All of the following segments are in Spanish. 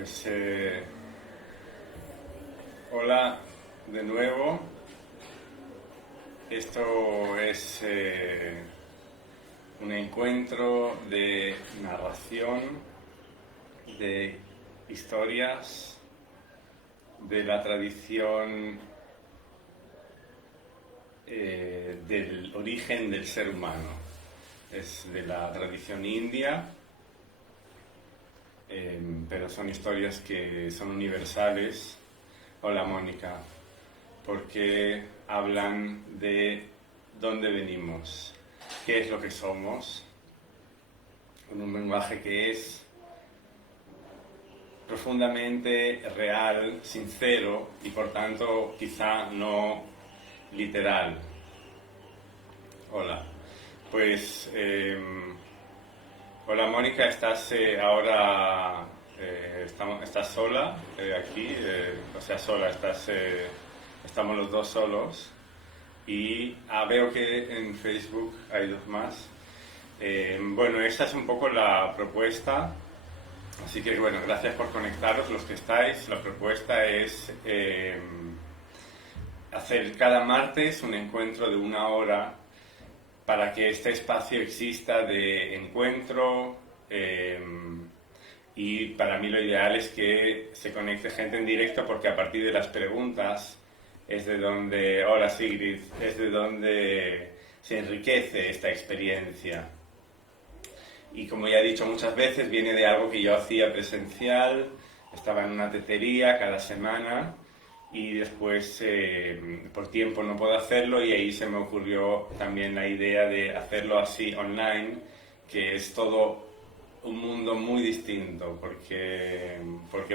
Pues hola de nuevo. Esto es un encuentro de narración, de historias, de la tradición del origen del ser humano. Es de la tradición india. Pero son historias que son universales. Hola Mónica, porque hablan de dónde venimos, qué es lo que somos, con un lenguaje que es profundamente real, sincero y por tanto quizá no literal. Hola, pues hola Mónica, ¿estás ahora, estás sola aquí? O sea, sola, estamos los dos solos. Y veo que en Facebook hay dos más. Bueno, esta es un poco la propuesta. Así que bueno, gracias por conectaros los que estáis. La propuesta es hacer cada martes un encuentro de 1 hora para que este espacio exista de encuentro, y para mí lo ideal es que se conecte gente en directo, porque a partir de las preguntas es de donde, hola Sigrid, es de donde se enriquece esta experiencia. Y como ya he dicho muchas veces, viene de algo que yo hacía presencial, estaba en una tetería cada semana y después por tiempo no puedo hacerlo, y ahí se me ocurrió también la idea de hacerlo así online, que es todo un mundo muy distinto, porque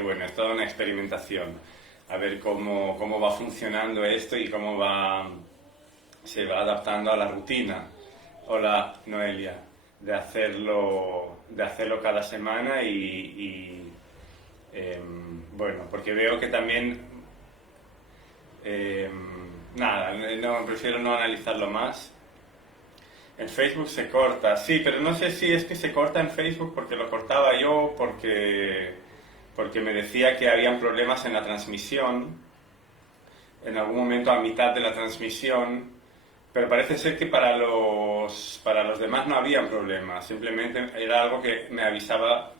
bueno, es toda una experimentación, a ver cómo va funcionando esto y cómo se va adaptando a la rutina. Hola Noelia, de hacerlo cada semana bueno, porque veo que también nada, no, prefiero no analizarlo más. En Facebook se corta, sí, pero no sé si es que se corta en Facebook porque lo cortaba yo, porque me decía que habían problemas en la transmisión, en algún momento a mitad de la transmisión, pero parece ser que para los demás no había problemas, simplemente era algo que me avisaba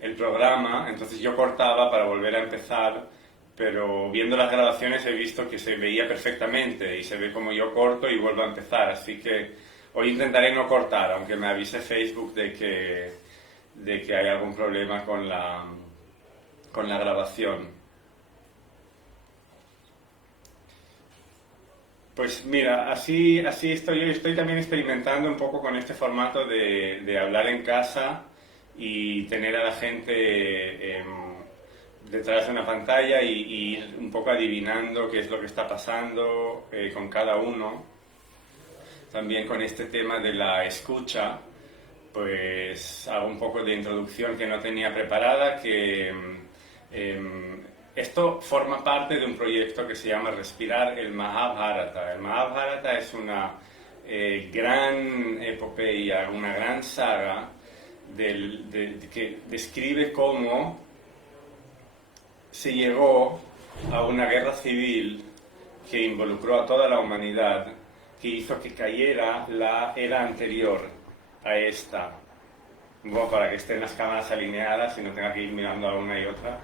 el programa, entonces yo cortaba para volver a empezar. Pero viendo las grabaciones he visto que se veía perfectamente y se ve como yo corto y vuelvo a empezar, así que hoy intentaré no cortar, aunque me avise Facebook de que hay algún problema con la grabación. Pues mira, así estoy también experimentando un poco con este formato de hablar en casa y tener a la gente detrás de una pantalla y ir un poco adivinando qué es lo que está pasando con cada uno. También con este tema de la escucha, pues hago un poco de introducción que no tenía preparada, que esto forma parte de un proyecto que se llama Respirar el Mahabharata. El Mahabharata es una gran epopeya, una gran saga que describe cómo se llegó a una guerra civil que involucró a toda la humanidad, que hizo que cayera la era anterior a esta. Bueno, para que estén las cámaras alineadas y no tenga que ir mirando a una y otra.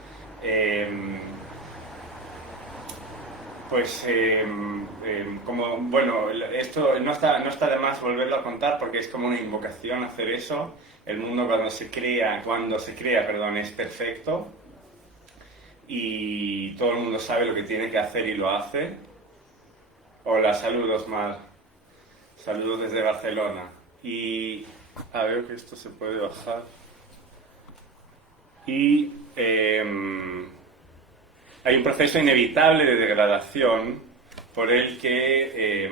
Como, bueno, esto no está de más volverlo a contar, porque es como una invocación hacer eso. El mundo cuando se crea, es perfecto. Y todo el mundo sabe lo que tiene que hacer y lo hace. Hola, saludos Mar, saludos desde Barcelona. Y a ver que esto se puede bajar. Y hay un proceso inevitable de degradación por el que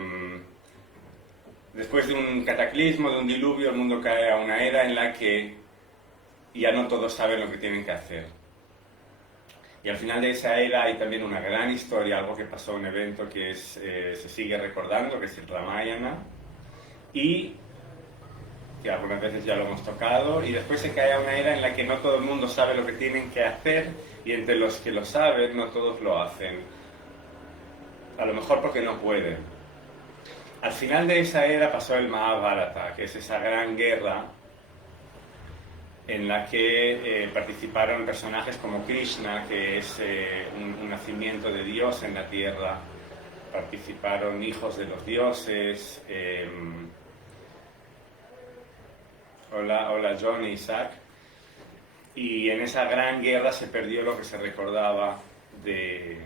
después de un cataclismo, de un diluvio, el mundo cae a una era en la que ya no todos saben lo que tienen que hacer. Y al final de esa era hay también una gran historia, algo que pasó, un evento que se sigue recordando, que es el Ramayana, y que algunas veces ya lo hemos tocado, y después se cae a una era en la que no todo el mundo sabe lo que tienen que hacer, Y entre los que lo saben, no todos lo hacen. A lo mejor porque no pueden. Al final de esa era pasó el Mahabharata, que es esa gran guerra en la que participaron personajes como Krishna, que es un nacimiento de Dios en la tierra. Participaron hijos de los dioses. Hola John e Isaac. Y en esa gran guerra se perdió lo que se recordaba de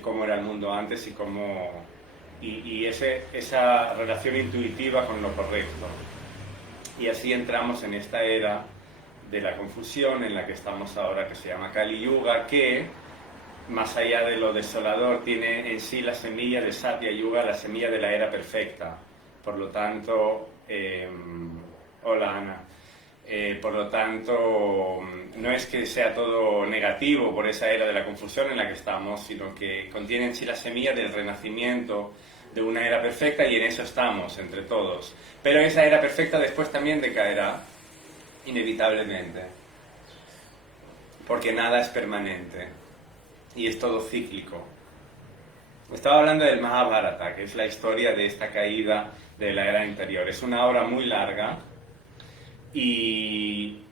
cómo era el mundo antes y cómo esa relación intuitiva con lo correcto. Y así entramos en esta era de la confusión en la que estamos ahora, que se llama Kali Yuga, que más allá de lo desolador tiene en sí la semilla de Satya Yuga, la semilla de la era perfecta. Por lo tanto, hola Ana. Por lo tanto, no es que sea todo negativo por esa era de la confusión en la que estamos, sino que contiene en sí la semilla del renacimiento de una era perfecta, y en eso estamos entre todos. Pero esa era perfecta después también decaerá, inevitablemente, porque nada es permanente y es todo cíclico. Estaba hablando del Mahabharata, que es la historia de esta caída de la era interior. Es una obra muy larga y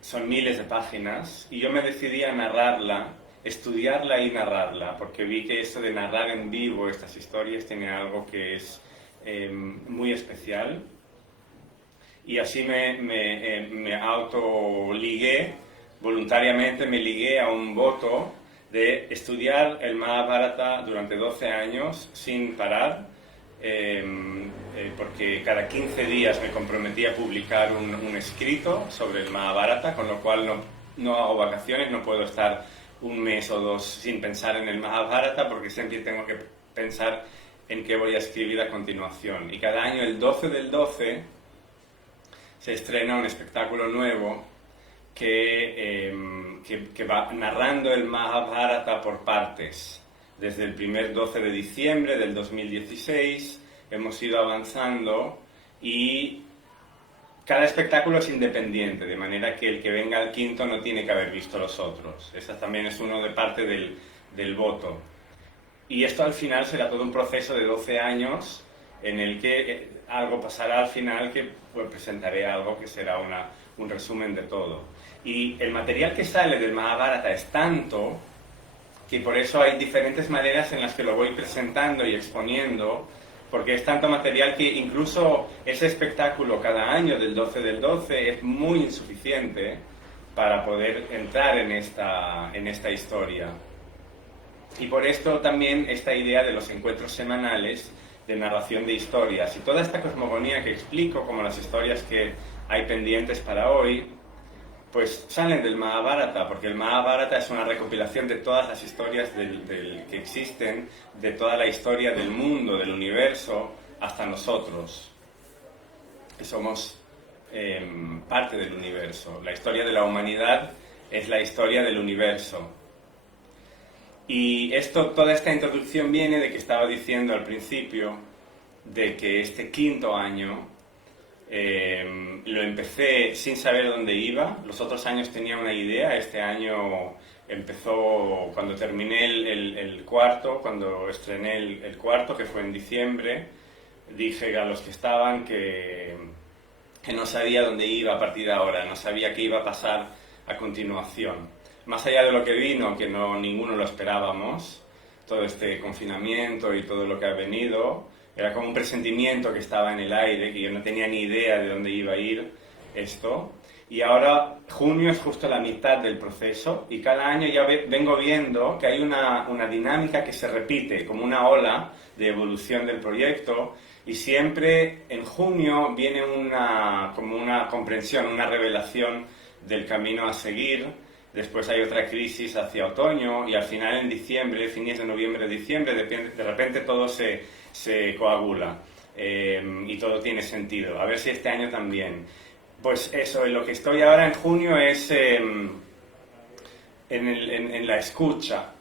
son miles de páginas, y yo me decidí a narrarla, estudiarla y narrarla, porque vi que esto de narrar en vivo estas historias tiene algo que es muy especial, y así me autoligué, voluntariamente me ligué a un voto de estudiar el Mahabharata durante 12 años sin parar, porque cada 15 días me comprometí a publicar un escrito sobre el Mahabharata, con lo cual no hago vacaciones, no puedo estar un mes o dos sin pensar en el Mahabharata, porque siempre tengo que pensar en qué voy a escribir a continuación. Y cada año, el 12 del 12, se estrena un espectáculo nuevo que va narrando el Mahabharata por partes. Desde el primer 12 de diciembre del 2016 hemos ido avanzando, y cada espectáculo es independiente, de manera que el que venga al quinto no tiene que haber visto los otros. Esa también es uno de parte del voto. Y esto al final será todo un proceso de 12 años en el que algo pasará al final, que pues presentaré algo que será un resumen de todo. Y el material que sale del Mahabharata es tanto que por eso hay diferentes maneras en las que lo voy presentando y exponiendo, porque es tanto material que incluso ese espectáculo cada año del 12 del 12 es muy insuficiente para poder entrar en esta historia. Y por esto también esta idea de los encuentros semanales de narración de historias y toda esta cosmogonía que explico, como las historias que hay pendientes para hoy, pues salen del Mahabharata, porque el Mahabharata es una recopilación de todas las historias que existen, de toda la historia del mundo, del universo, hasta nosotros, que somos parte del universo. La historia de la humanidad es la historia del universo. Y toda esta introducción viene de que estaba diciendo al principio de que este quinto año lo empecé sin saber dónde iba. Los otros años tenía una idea. Este año empezó cuando terminé el cuarto, cuando estrené el cuarto, que fue en diciembre. Dije a los que estaban que no sabía dónde iba a partir de ahora, no sabía qué iba a pasar a continuación. Más allá de lo que vino, que ninguno lo esperábamos, todo este confinamiento y todo lo que ha venido, era como un presentimiento que estaba en el aire, que yo no tenía ni idea de dónde iba a ir esto. Y ahora junio es justo la mitad del proceso, y cada año ya vengo viendo que hay una dinámica que se repite, como una ola de evolución del proyecto, y siempre en junio viene como una comprensión, una revelación del camino a seguir. Después hay otra crisis hacia otoño, y al final en diciembre, fines de noviembre, diciembre, de repente todo se coagula y todo tiene sentido. A ver si este año también. Pues eso, en lo que estoy ahora en junio es en la escucha.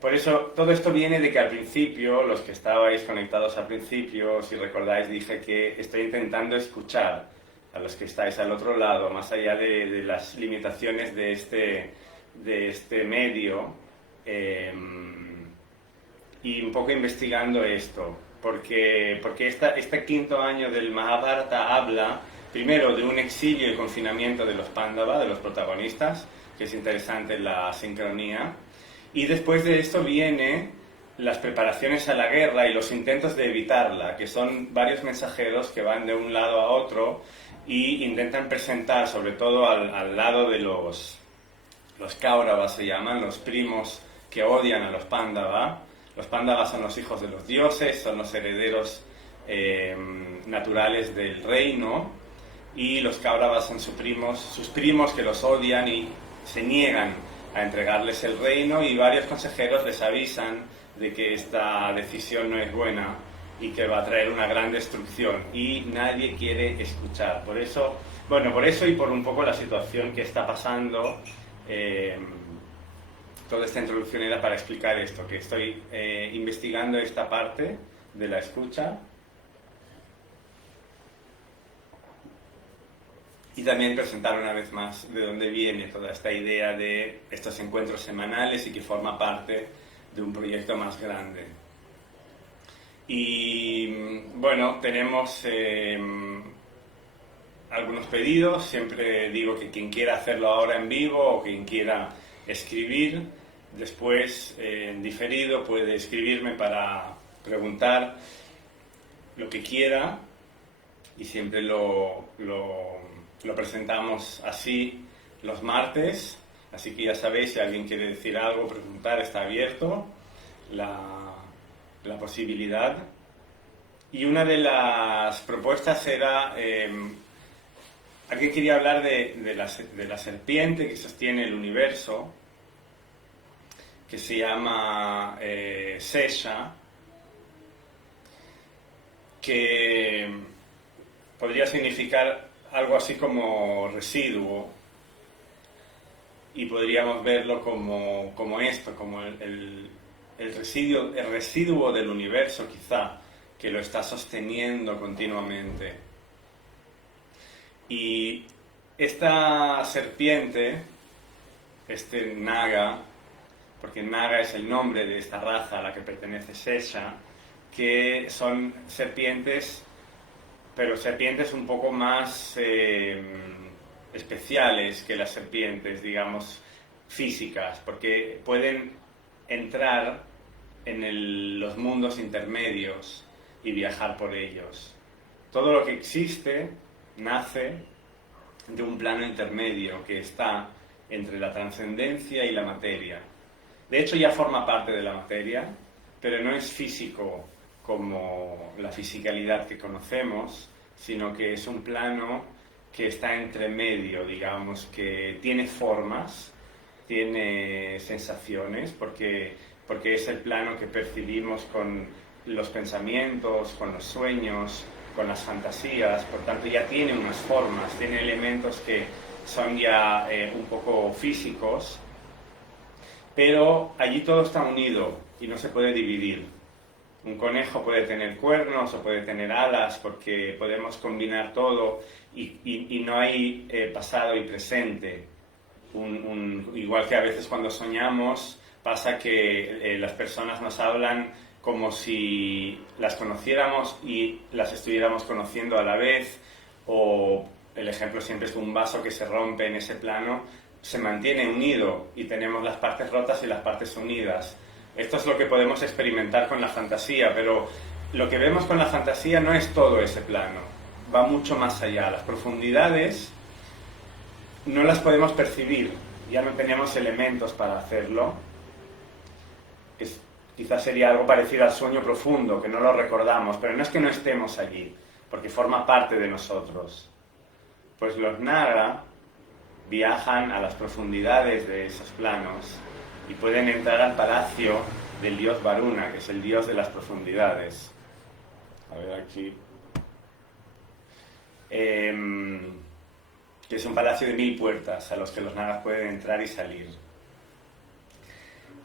Por eso todo esto viene de que al principio, los que estabais conectados al principio, si recordáis, dije que estoy intentando escuchar a los que estáis al otro lado, más allá de las limitaciones de este medio, y un poco investigando esto, porque este quinto año del Mahabharata habla primero de un exilio y confinamiento de los Pándava, de los protagonistas, que es interesante la sincronía, y después de esto viene las preparaciones a la guerra y los intentos de evitarla, que son varios mensajeros que van de un lado a otro y intentan presentar, sobre todo al lado de los Kauravas se llaman, los primos que odian a los Pándava. Los Pándavas son los hijos de los dioses, son los herederos naturales del reino, y los Kauravas son sus primos que los odian y se niegan a entregarles el reino, y varios consejeros les avisan de que esta decisión no es buena y que va a traer una gran destrucción, y nadie quiere escuchar. Por eso y por un poco la situación que está pasando, toda esta introducción era para explicar esto, que estoy investigando esta parte de la escucha, y también presentar una vez más de dónde viene toda esta idea de estos encuentros semanales y que forma parte de un proyecto más grande. Y bueno, tenemos algunos pedidos. Siempre digo que quien quiera hacerlo ahora en vivo o quien quiera escribir después en diferido puede escribirme para preguntar lo que quiera, y siempre lo presentamos así los martes. Así que ya sabéis, si alguien quiere decir algo, preguntar, está abierto la posibilidad. Y una de las propuestas era, alguien quería hablar de la serpiente que sostiene el universo, que se llama Sesha, que podría significar algo así como residuo, y podríamos verlo como esto, como el residuo del universo, quizá, que lo está sosteniendo continuamente. Y esta serpiente, este naga, porque naga es el nombre de esta raza a la que pertenece Sesha, que son serpientes, pero serpientes un poco más especiales que las serpientes, digamos, físicas, porque pueden entrar en los mundos intermedios y viajar por ellos. Todo lo que existe nace de un plano intermedio que está entre la trascendencia y la materia. De hecho, ya forma parte de la materia, pero no es físico como la fisicalidad que conocemos, sino que es un plano que está entre medio, digamos, que tiene formas, tiene sensaciones, porque es el plano que percibimos con los pensamientos, con los sueños, con las fantasías. Por tanto, ya tiene unas formas, tiene elementos que son ya un poco físicos, pero allí todo está unido y no se puede dividir. Un conejo puede tener cuernos o puede tener alas, porque podemos combinar todo, y no hay pasado y presente. Igual que a veces cuando soñamos pasa que las personas nos hablan como si las conociéramos y las estuviéramos conociendo a la vez, o el ejemplo siempre es un vaso que se rompe en ese plano, se mantiene unido y tenemos las partes rotas y las partes unidas. Esto es lo que podemos experimentar con la fantasía, pero lo que vemos con la fantasía no es todo ese plano, va mucho más allá. Las profundidades no las podemos percibir, ya no tenemos elementos para hacerlo. Quizás sería algo parecido al sueño profundo, que no lo recordamos, pero no es que no estemos allí, porque forma parte de nosotros. Pues los Naga viajan a las profundidades de esos planos y pueden entrar al palacio del dios Varuna, que es el dios de las profundidades. A ver aquí. Que es un palacio de 1000 puertas a los que los Nagas pueden entrar y salir.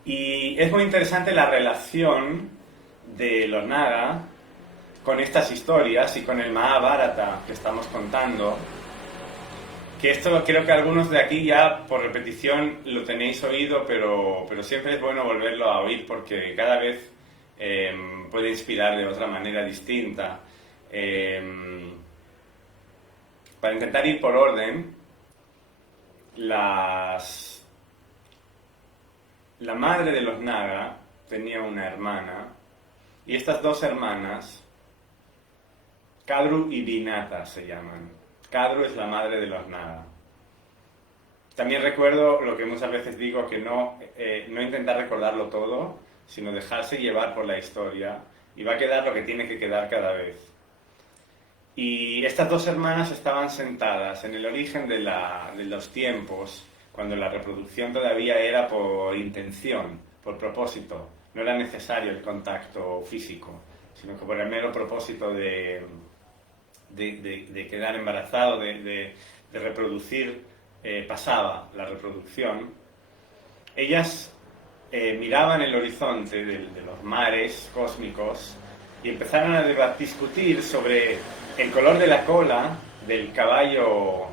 Y es muy interesante la relación de los Naga con estas historias y con el Mahabharata que estamos contando, que esto creo que algunos de aquí ya por repetición lo tenéis oído, pero siempre es bueno volverlo a oír porque cada vez puede inspirar de otra manera distinta. Para intentar ir por orden, la madre de los Naga tenía una hermana, y estas dos hermanas, Kadru y Vinata se llaman. Kadru es la madre de los Naga. También recuerdo lo que muchas veces digo, que no intentar recordarlo todo, sino dejarse llevar por la historia, y va a quedar lo que tiene que quedar cada vez. Y estas dos hermanas estaban sentadas en el origen de los tiempos, cuando la reproducción todavía era por intención, por propósito. No era necesario el contacto físico, sino que por el mero propósito de quedar embarazado, de reproducir, pasaba la reproducción. Ellas miraban el horizonte de los mares cósmicos y empezaron a discutir sobre el color de la cola del caballo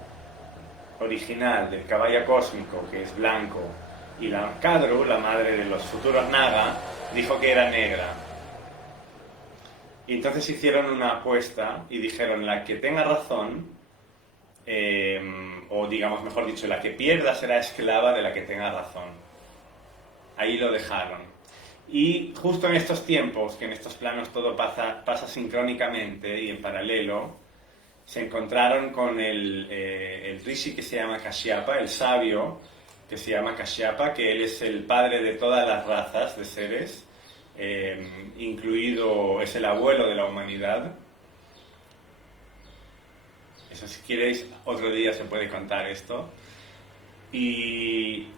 original, del caballo cósmico, que es blanco, y la Kadru, la madre de los futuros Naga, dijo que era negra. Y entonces hicieron una apuesta y dijeron: la que tenga razón, o digamos, mejor dicho, la que pierda será esclava de la que tenga razón. Ahí lo dejaron. Y justo en estos tiempos, que en estos planos todo pasa sincrónicamente y en paralelo, se encontraron con el rishi que se llama Kashyapa, el sabio que se llama Kashyapa, que él es el padre de todas las razas de seres, incluido, es el abuelo de la humanidad. Eso, si queréis, otro día se puede contar esto. Y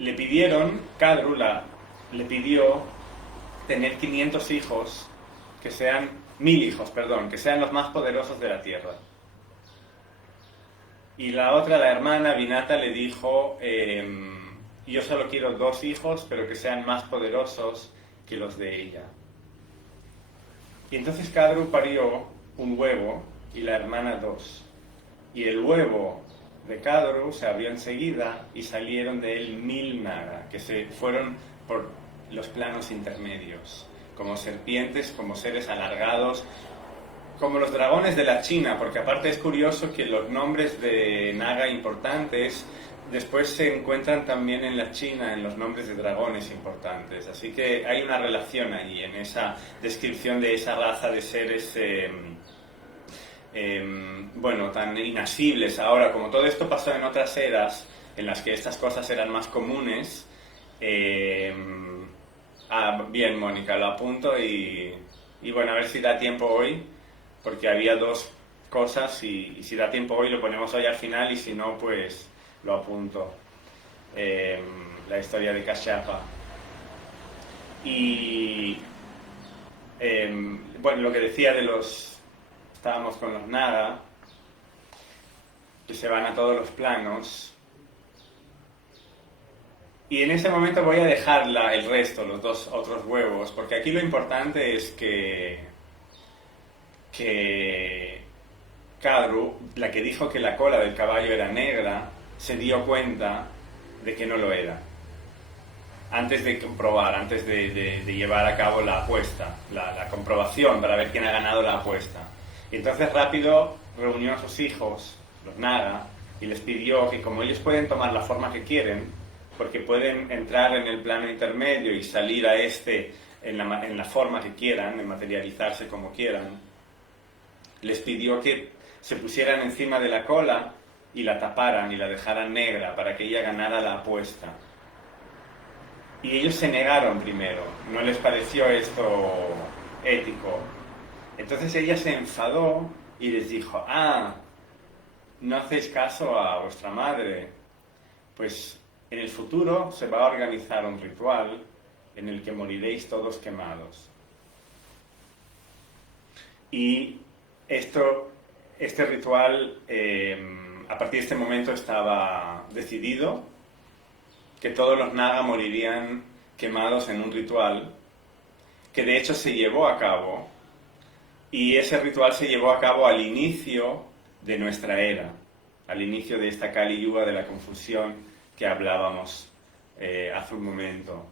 le pidieron, Kadru le pidió tener 500 hijos, que sean 1000 hijos, perdón, que sean los más poderosos de la tierra. Y la otra, la hermana Vinata, le dijo: yo solo quiero 2 hijos, pero que sean más poderosos que los de ella. Y entonces Kadru parió un huevo y la hermana 2. Y el huevo de Kadru se abrió enseguida y salieron de él 1000 Naga, que se fueron por los planos intermedios, como serpientes, como seres alargados, como los dragones de la China, porque aparte es curioso que los nombres de Naga importantes después se encuentran también en la China, en los nombres de dragones importantes. Así que hay una relación allí, en esa descripción de esa raza de seres, bueno, tan inasibles. Ahora, como todo esto pasó en otras eras, en las que estas cosas eran más comunes, bien, Mónica, lo apunto y bueno, a ver si da tiempo hoy, porque había 2 cosas y si da tiempo hoy lo ponemos hoy al final y si no, pues lo apunto. La historia de Kashyapa. Y bueno, lo que decía de estábamos con los Naga, que se van a todos los planos. Y en ese momento voy a dejar el resto, los 2 otros huevos, porque aquí lo importante es que Kadru, la que dijo que la cola del caballo era negra, se dio cuenta de que no lo era. Antes de comprobar, antes de llevar a cabo la apuesta, la comprobación para ver quién ha ganado la apuesta. Y entonces rápido reunió a sus hijos, los Naga, y les pidió que, como ellos pueden tomar la forma que quieren, porque pueden entrar en el plano intermedio y salir a en la forma que quieran, en materializarse como quieran, les pidió que se pusieran encima de la cola y la taparan y la dejaran negra para que ella ganara la apuesta. Y ellos se negaron primero, no les pareció esto ético. Entonces ella se enfadó y les dijo: no hacéis caso a vuestra madre, pues en el futuro se va a organizar un ritual en el que moriréis todos quemados. Y este ritual, a partir de este momento estaba decidido, que todos los Naga morirían quemados en un ritual, que de hecho se llevó a cabo Y ese ritual se llevó a cabo al inicio de nuestra era, al inicio de esta Kali Yuga de la confusión que hablábamos hace un momento,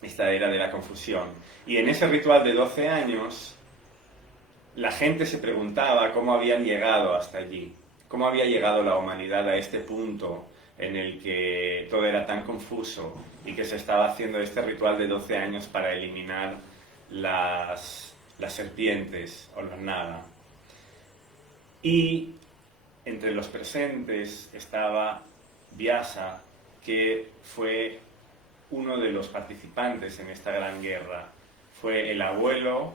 esta era de la confusión. Y en ese ritual de 12 años, la gente se preguntaba cómo habían llegado hasta allí, cómo había llegado la humanidad a este punto en el que todo era tan confuso y que se estaba haciendo este ritual de 12 años para eliminar las serpientes o los naga. Y entre los presentes estaba Vyasa, que fue uno de los participantes en esta gran guerra. Fue el abuelo,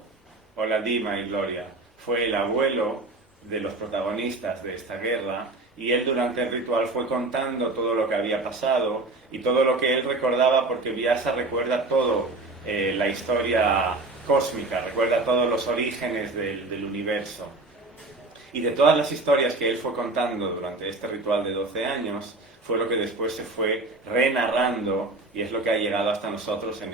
hola Dima y Gloria, fue el abuelo de los protagonistas de esta guerra, y él durante el ritual fue contando todo lo que había pasado y todo lo que él recordaba, porque Vyasa recuerda todo, la historia cósmica, recuerda todos los orígenes del universo. Y de todas las historias que él fue contando durante este ritual de 12 años, fue lo que después se fue renarrando, y es lo que ha llegado hasta nosotros en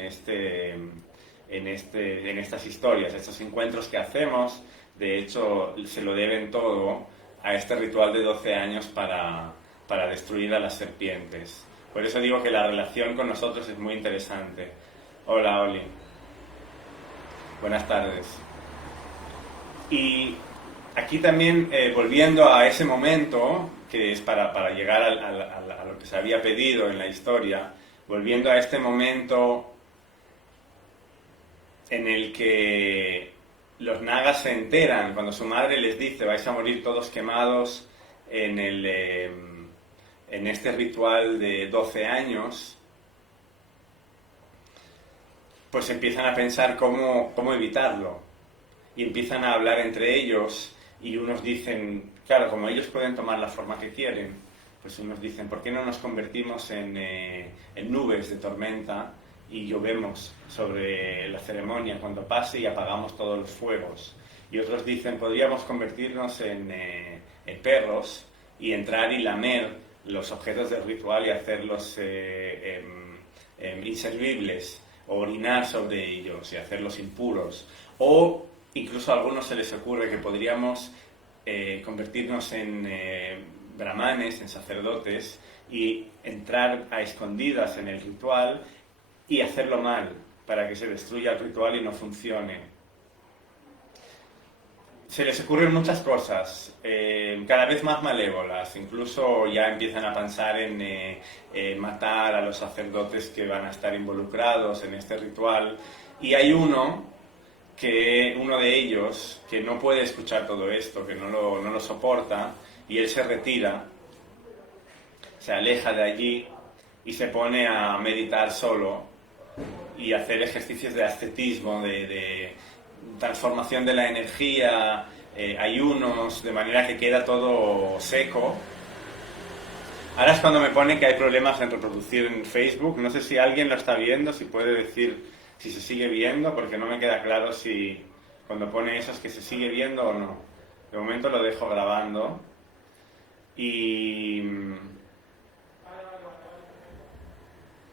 estas historias, estos encuentros que hacemos. De hecho, se lo deben todo a este ritual de 12 años para destruir a las serpientes. Por eso digo que la relación con nosotros es muy interesante. Hola, Oli. Buenas tardes. Y aquí también, volviendo a ese momento, que es para llegar a lo que se había pedido en la historia, volviendo a este momento en el que los nagas se enteran, cuando su madre les dice vais a morir todos quemados en este ritual de 12 años, pues empiezan a pensar cómo evitarlo. Y empiezan a hablar entre ellos, y unos dicen, claro, como ellos pueden tomar la forma que quieren, pues unos dicen, ¿por qué no nos convertimos en nubes de tormenta y llovemos sobre la ceremonia cuando pase y apagamos todos los fuegos? Y otros dicen, podríamos convertirnos en perros y entrar y lamer los objetos del ritual y hacerlos inservibles, o orinar sobre ellos y hacerlos impuros. O incluso a algunos se les ocurre que podríamos convertirnos en brahmanes, en sacerdotes, y entrar a escondidas en el ritual y hacerlo mal, para que se destruya el ritual y no funcione. Se les ocurren muchas cosas, cada vez más malévolas. Incluso ya empiezan a pensar en matar a los sacerdotes que van a estar involucrados en este ritual. Y hay uno de ellos que no puede escuchar todo esto, que no lo soporta, y él se retira, se aleja de allí y se pone a meditar solo y hacer ejercicios de ascetismo, de transformación de la energía, ayunos, de manera que queda todo seco. Ahora es cuando me pone que hay problemas en reproducir en Facebook. No sé si alguien lo está viendo, si puede decir si se sigue viendo, porque no me queda claro si cuando pone eso es que se sigue viendo o no. De momento lo dejo grabando. Y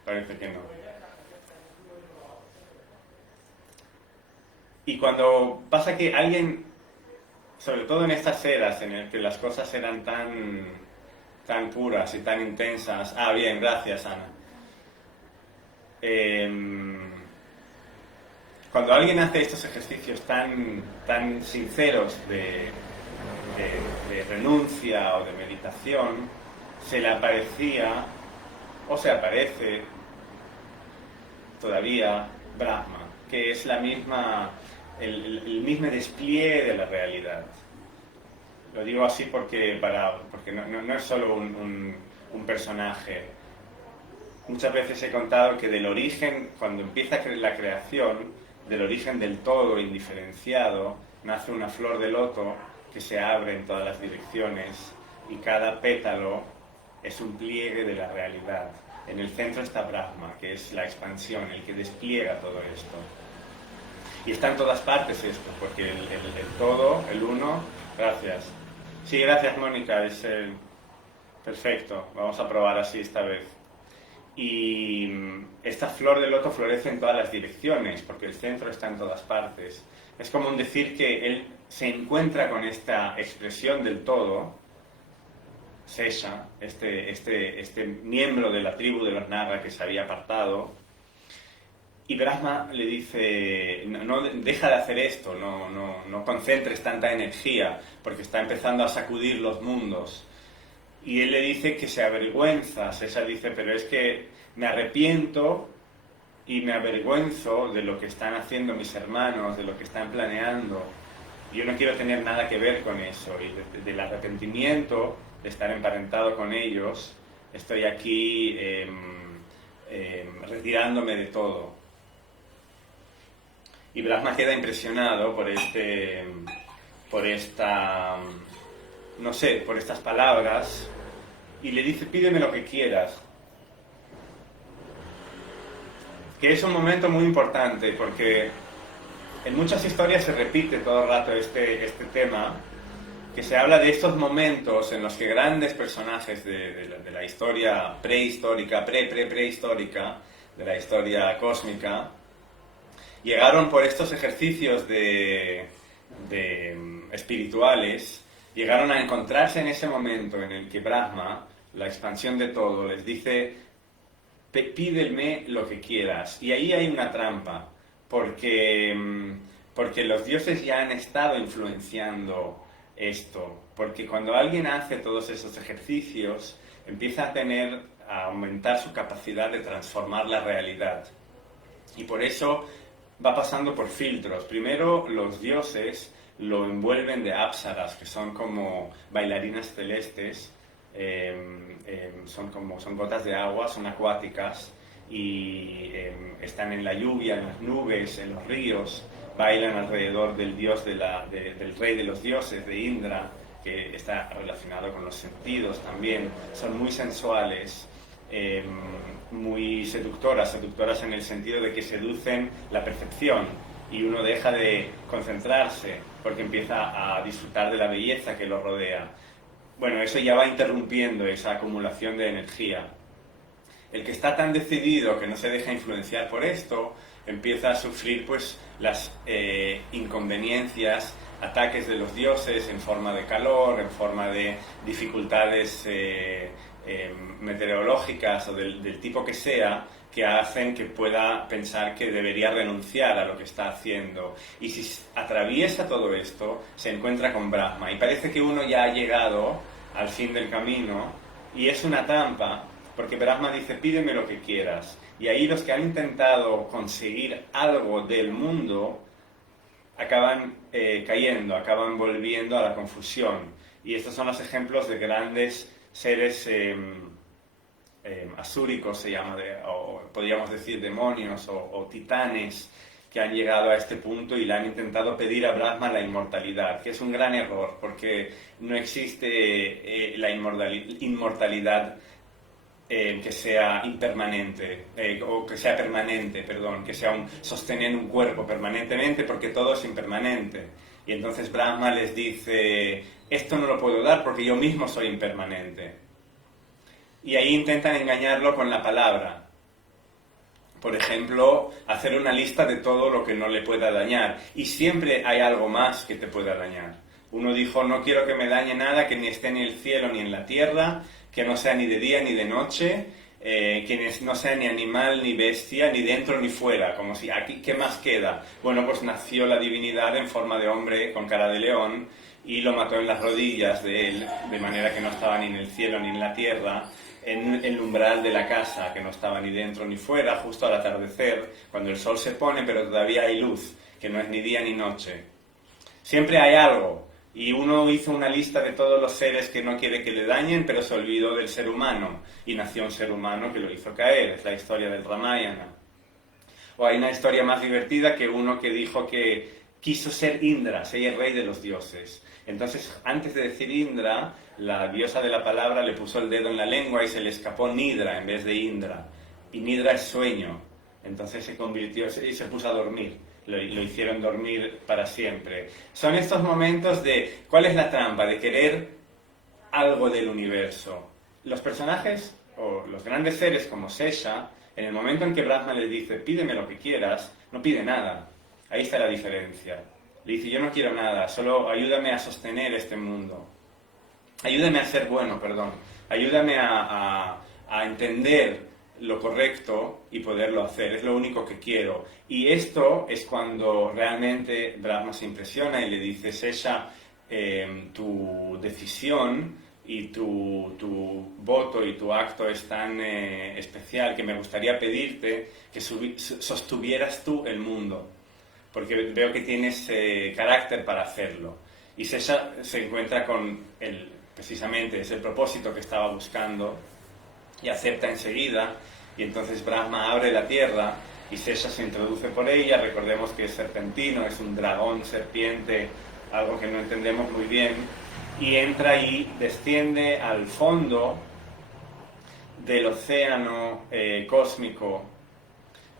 parece que no. Y cuando pasa que alguien, sobre todo en estas eras en las que las cosas eran tan puras y tan intensas... Ah, bien, gracias, Ana. Cuando alguien hace estos ejercicios tan sinceros de renuncia o de meditación, se le aparecía, o se aparece todavía, Brahma, que es el mismo despliegue de la realidad. Lo digo así porque no es solo un personaje. Muchas veces he contado que del origen, cuando empieza la creación, del origen del todo indiferenciado, nace una flor de loto que se abre en todas las direcciones, y cada pétalo es un pliegue de la realidad. En el centro está Brahma, que es la expansión, el que despliega todo esto. Y está en todas partes esto, porque el todo, el uno... Gracias. Sí, gracias, Mónica, es perfecto. Vamos a probar así esta vez. Y esta flor de loto florece en todas las direcciones, porque el centro está en todas partes. Es como un decir que él se encuentra con esta expresión del todo, Sesha, este miembro de la tribu de los Naga que se había apartado, y Brahma le dice, no deja de hacer esto, no concentres tanta energía, porque está empezando a sacudir los mundos. Y él le dice que se avergüenza. César dice, pero es que me arrepiento y me avergüenzo de lo que están haciendo mis hermanos, de lo que están planeando. Yo no quiero tener nada que ver con eso. Y del arrepentimiento de estar emparentado con ellos, estoy aquí retirándome de todo. Y Brahma queda impresionado por estas palabras, y le dice, pídeme lo que quieras. Que es un momento muy importante, porque en muchas historias se repite todo el rato este tema, que se habla de estos momentos en los que grandes personajes de la historia prehistórica, prehistórica, de la historia cósmica, llegaron por estos ejercicios espirituales, llegaron a encontrarse en ese momento en el que Brahma, la expansión de todo, les dice, pídeme lo que quieras. Y ahí hay una trampa, porque los dioses ya han estado influenciando esto, porque cuando alguien hace todos esos ejercicios, empieza a aumentar su capacidad de transformar la realidad. Y por eso va pasando por filtros. Primero, los dioses lo envuelven de apsaras, que son como bailarinas celestes, son gotas de agua, son acuáticas, y están en la lluvia, en las nubes, en los ríos, bailan alrededor del dios del rey de los dioses, de Indra, que está relacionado con los sentidos también. Son muy sensuales, muy seductoras en el sentido de que seducen la percepción, y uno deja de concentrarse porque empieza a disfrutar de la belleza que lo rodea. Bueno, eso ya va interrumpiendo esa acumulación de energía. El que está tan decidido que no se deja influenciar por esto, empieza a sufrir pues las inconveniencias, ataques de los dioses en forma de calor, en forma de dificultades meteorológicas o del tipo que sea, que hacen que pueda pensar que debería renunciar a lo que está haciendo. Y si atraviesa todo esto, se encuentra con Brahma, y parece que uno ya ha llegado al fin del camino, y es una trampa, porque Brahma dice, pídeme lo que quieras. Y ahí los que han intentado conseguir algo del mundo acaban cayendo, acaban volviendo a la confusión. Y estos son los ejemplos de grandes seres asúricos, se llama, o podríamos decir demonios o titanes, que han llegado a este punto y le han intentado pedir a Brahma la inmortalidad, que es un gran error, porque no existe la inmortalidad que sea impermanente, o que sea permanente, perdón, que sea sostener un cuerpo permanentemente, porque todo es impermanente. Y entonces Brahma les dice, esto no lo puedo dar porque yo mismo soy impermanente. Y ahí intentan engañarlo con la palabra. Por ejemplo, hacer una lista de todo lo que no le pueda dañar. Y siempre hay algo más que te pueda dañar. Uno dijo, no quiero que me dañe nada que ni esté en el cielo ni en la tierra, que no sea ni de día ni de noche, que no sea ni animal ni bestia, ni dentro ni fuera. Como si, aquí, ¿qué más queda? Bueno, pues nació la divinidad en forma de hombre con cara de león y lo mató en las rodillas de él, de manera que no estaba ni en el cielo ni en la tierra, en el umbral de la casa, que no estaba ni dentro ni fuera, justo al atardecer, cuando el sol se pone, pero todavía hay luz, que no es ni día ni noche. Siempre hay algo, y uno hizo una lista de todos los seres que no quiere que le dañen, pero se olvidó del ser humano, y nació un ser humano que lo hizo caer. Es la historia del Ramayana. O hay una historia más divertida, que uno que dijo que quiso ser Indra, ser el rey de los dioses. Entonces, antes de decir Indra, la diosa de la palabra le puso el dedo en la lengua y se le escapó Nidra en vez de Indra. Y Nidra es sueño. Entonces se convirtió y se puso a dormir. Lo hicieron dormir para siempre. Son estos momentos de, ¿cuál es la trampa? De querer algo del universo. Los personajes, o los grandes seres como Sesha, En el momento en que Brahma le dice, pídeme lo que quieras, no pide nada. Ahí está la diferencia. Le dice, yo no quiero nada, solo ayúdame a sostener este mundo. Ayúdame a ser bueno, perdón. Ayúdame a entender lo correcto y poderlo hacer. Es lo único que quiero. Y esto es cuando realmente Brahma se impresiona y le dice, Sesha, tu decisión y tu voto y tu acto es tan especial que me gustaría pedirte que sostuvieras tú el mundo, porque veo que tienes carácter para hacerlo. Y Sesha se encuentra con precisamente ese propósito que estaba buscando y acepta enseguida, y entonces Brahma abre la tierra y Sesha se introduce por ella. Recordemos que es serpentino, es un dragón, serpiente, algo que no entendemos muy bien, y entra y desciende al fondo del océano cósmico,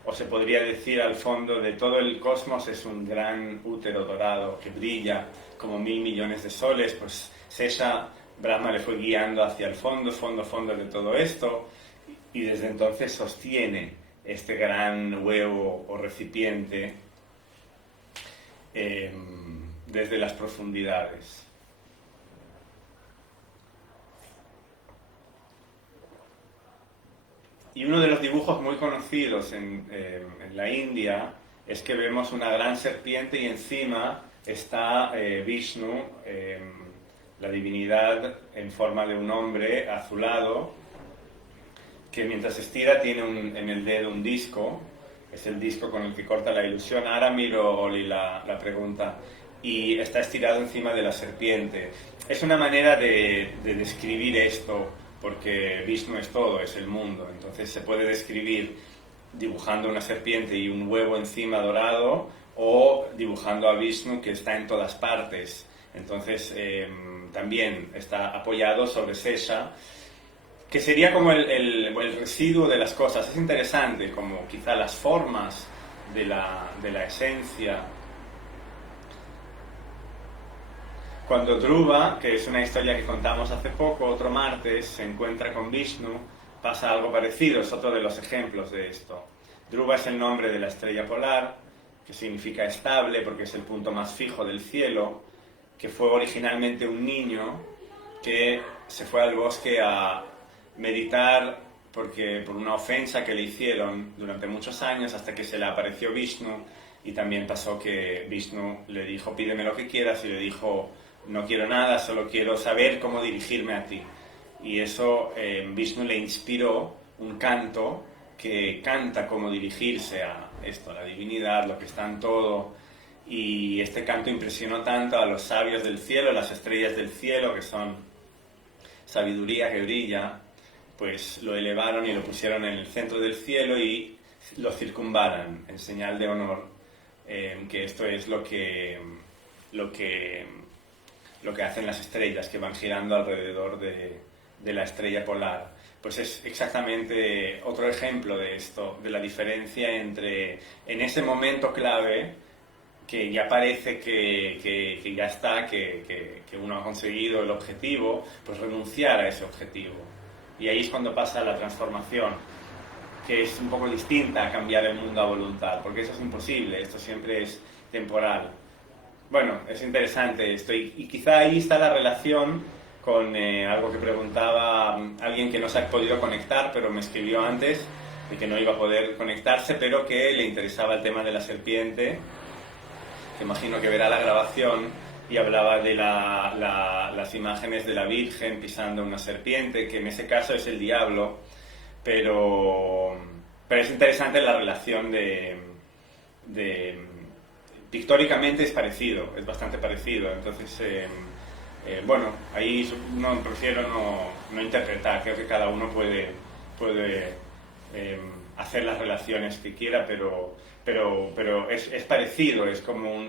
o se podría decir al fondo de todo el cosmos. Es un gran útero dorado que brilla como 1.000 millones de soles. Pues Sesha, Brahma le fue guiando hacia el fondo de todo esto, y desde entonces sostiene este gran huevo o recipiente desde las profundidades. Y uno de los dibujos muy conocidos en la India es que vemos una gran serpiente y encima está Vishnu, la divinidad en forma de un hombre azulado, que mientras estira tiene en el dedo un disco. Es el disco con el que corta la ilusión. Ahora miro, Oli, la pregunta. Y está estirado encima de la serpiente. Es una manera de describir esto, porque Vishnu es todo, es el mundo. Entonces se puede describir dibujando una serpiente y un huevo encima dorado, o dibujando a Vishnu que está en todas partes. Entonces también está apoyado sobre Sesha, que sería como el residuo de las cosas. Es interesante, como quizá las formas de la esencia. Cuando Dhruva, que es una historia que contamos hace poco, otro martes, se encuentra con Vishnu, pasa algo parecido. Es otro de los ejemplos de esto. Dhruva es el nombre de la estrella polar, que significa estable porque es el punto más fijo del cielo, que fue originalmente un niño que se fue al bosque a meditar por una ofensa que le hicieron durante muchos años, hasta que se le apareció Vishnu. Y también pasó que Vishnu le dijo, pídeme lo que quieras, y le dijo, no quiero nada, solo quiero saber cómo dirigirme a ti. Y eso Vishnu le inspiró un canto que canta cómo dirigirse a esto, a la divinidad, lo que está en todo. Y este canto impresionó tanto a los sabios del cielo, las estrellas del cielo, que son sabiduría que brilla, pues lo elevaron y lo pusieron en el centro del cielo y lo circunvalan en señal de honor, que esto es lo que hacen las estrellas, que van girando alrededor de la estrella polar. Pues es exactamente otro ejemplo de esto, de la diferencia entre, en ese momento clave, que ya parece que ya está, que uno ha conseguido el objetivo, pues renunciar a ese objetivo. Y ahí es cuando pasa la transformación, que es un poco distinta a cambiar el mundo a voluntad, porque eso es imposible, esto siempre es temporal. Bueno, es interesante esto, y quizá ahí está la relación con algo que preguntaba alguien que no se ha podido conectar, pero me escribió antes de que no iba a poder conectarse, pero que le interesaba el tema de la serpiente, que imagino que verá la grabación, y hablaba de las imágenes de la Virgen pisando una serpiente, que en ese caso es el diablo, pero es interesante la relación pictóricamente es parecido, es bastante parecido. Entonces, bueno, ahí no prefiero no interpretar, creo que cada uno puede hacer las relaciones que quiera, pero es parecido, es como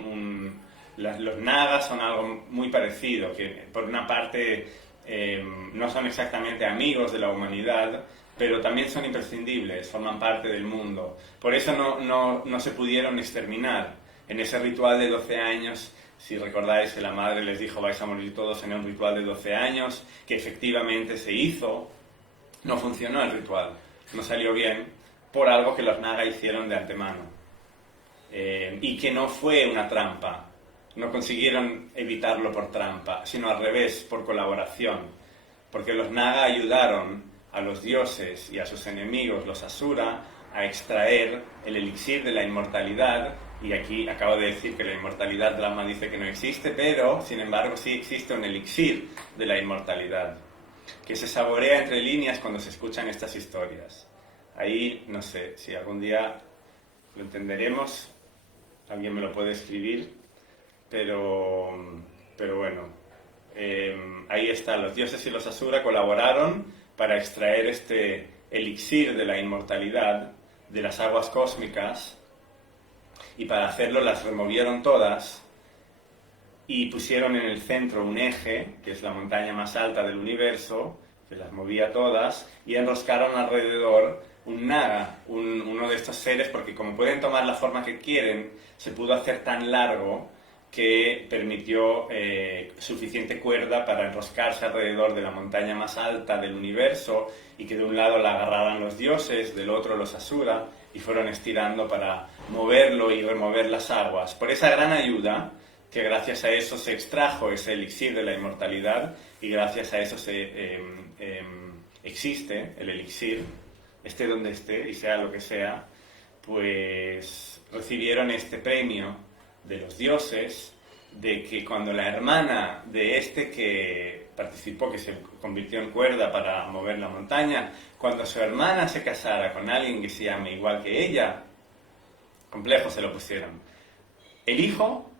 los nagas son algo muy parecido, que por una parte no son exactamente amigos de la humanidad, pero también son imprescindibles, forman parte del mundo. Por eso no se pudieron exterminar. En ese ritual de 12 años, si recordáis que la madre les dijo vais a morir todos en un ritual de 12 años, que efectivamente se hizo, no funcionó el ritual, no salió bien, por algo que los Naga hicieron de antemano. Y que no fue una trampa. No consiguieron evitarlo por trampa, sino al revés, por colaboración. Porque los Naga ayudaron a los dioses y a sus enemigos, los Asura, a extraer el elixir de la inmortalidad. Y aquí acabo de decir que la inmortalidad Drama dice que no existe, pero sin embargo sí existe un elixir de la inmortalidad, que se saborea entre líneas cuando se escuchan estas historias. Ahí, no sé, si algún día lo entenderemos, alguien me lo puede escribir, pero bueno, ahí está, los dioses y los Asura colaboraron para extraer este elixir de la inmortalidad de las aguas cósmicas, y para hacerlo las removieron todas y pusieron en el centro un eje, que es la montaña más alta del universo, que las movía todas, y enroscaron alrededor un Naga, uno de estos seres, porque como pueden tomar la forma que quieren, se pudo hacer tan largo que permitió suficiente cuerda para enroscarse alrededor de la montaña más alta del universo, y que de un lado la agarraran los dioses, del otro los Asura, y fueron estirando para moverlo y remover las aguas. Por esa gran ayuda, que gracias a eso se extrajo ese elixir de la inmortalidad, y gracias a eso existe el elixir, esté donde esté y sea lo que sea, pues recibieron este premio de los dioses, de que cuando la hermana de este que participó, que se convirtió en cuerda para mover la montaña, cuando su hermana se casara con alguien que se llame igual que ella, complejo se lo pusieron, el hijo